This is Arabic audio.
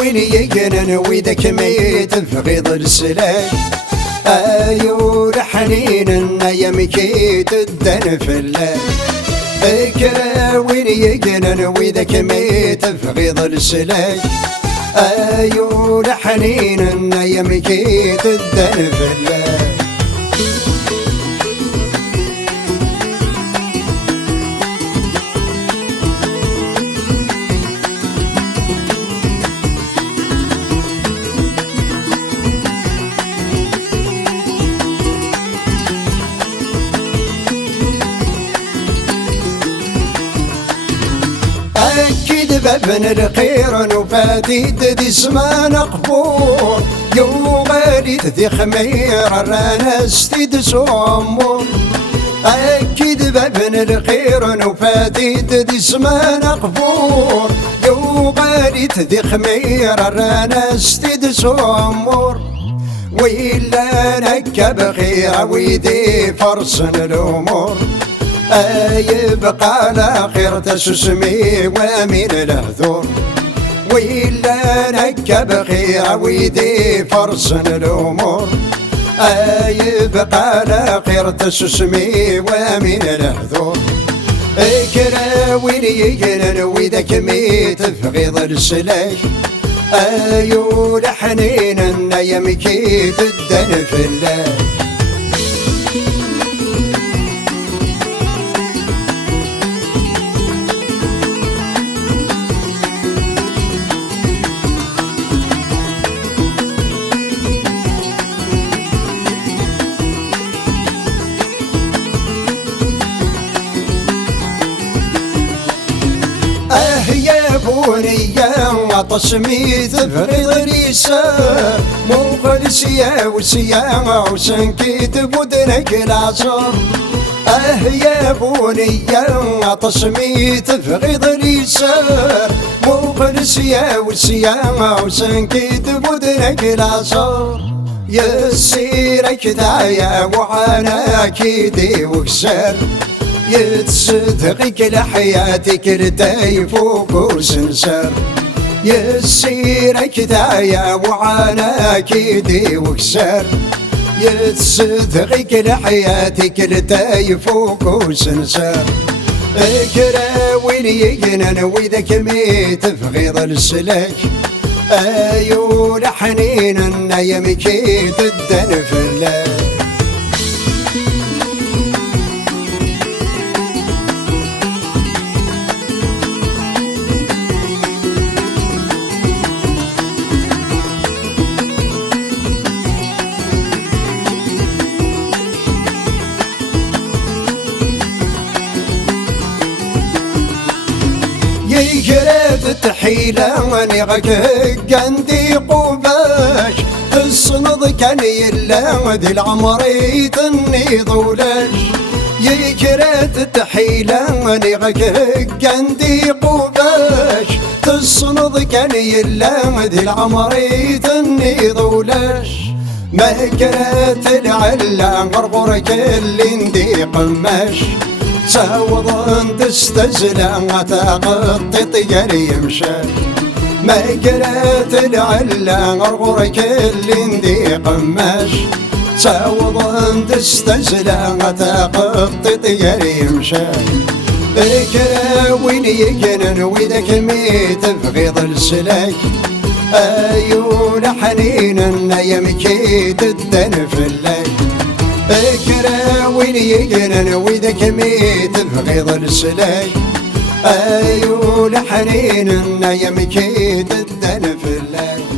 وين يجنن وذاك ميت فغيض السلاك ايو لحنين يمكي تدن في الليل اكرا وين يجنن وذاك ميت فغيض السلاك ايو لحنين يمكي تدن في الليل أكيد بابن الخير وفاتي تدي سمان قبور يو غالي ذي خمير رانا ستيد سومور أكيد بابن الخير وفاتي تدي سمان قبور يو غالي ذي خمير رانا ستيد سومور ويلا نكب خير ويدي فرسن الأمور يبقى على خير تسسمي ومن الهذور ويلا نكب خير ويدي فرسن الأمور يبقى على خير تسسمي ومن الهذور كرا وين يجنن وذاك ميت فغيض السلاك ايو لحنين يمكي تدن في الليل يا بونيا وطسمي تفريض ريسا مخلص يا وسيا وسنكيت بدنك العصر يا بونيا وطسمي تفريض ريسا مخلص يا وسيا وسنكيت بدنك العصر يسيرك دايا وعانا كيدي وكسر يتصدقك لحياتك رداي فوق وسنسر يسيرك دايا وعانا كيدي وكسر يتصدقك لحياتك رداي فوق وسنسر اكرا وين يجنن وذاك ميت فغيض السلاك ايو لحنين يمكي تدن في الليل يجرد التحيلة ونغك عندي قباش الصنض كان يلا ذي العمري تني ضولاش يجرد التحيلة ونغك عندي قباش الصنض كان يلا ذي العمري تني ضولاش ما كرات العلا غرغرك اللي ندي قماش ساوض تستزلع تغطي طير يمشى ما قرات العلا غرغرك اللي ندي قماش ساوض تستزلع تغطي طير يمشى كرا وين يجنن وذاك ميت فغيض السلاك ايو لحنين يمكي تدن في الليل اكرا وين يجنن وذاك ميت فغيض السلاك ايو لحنين يمكي تدن في الليل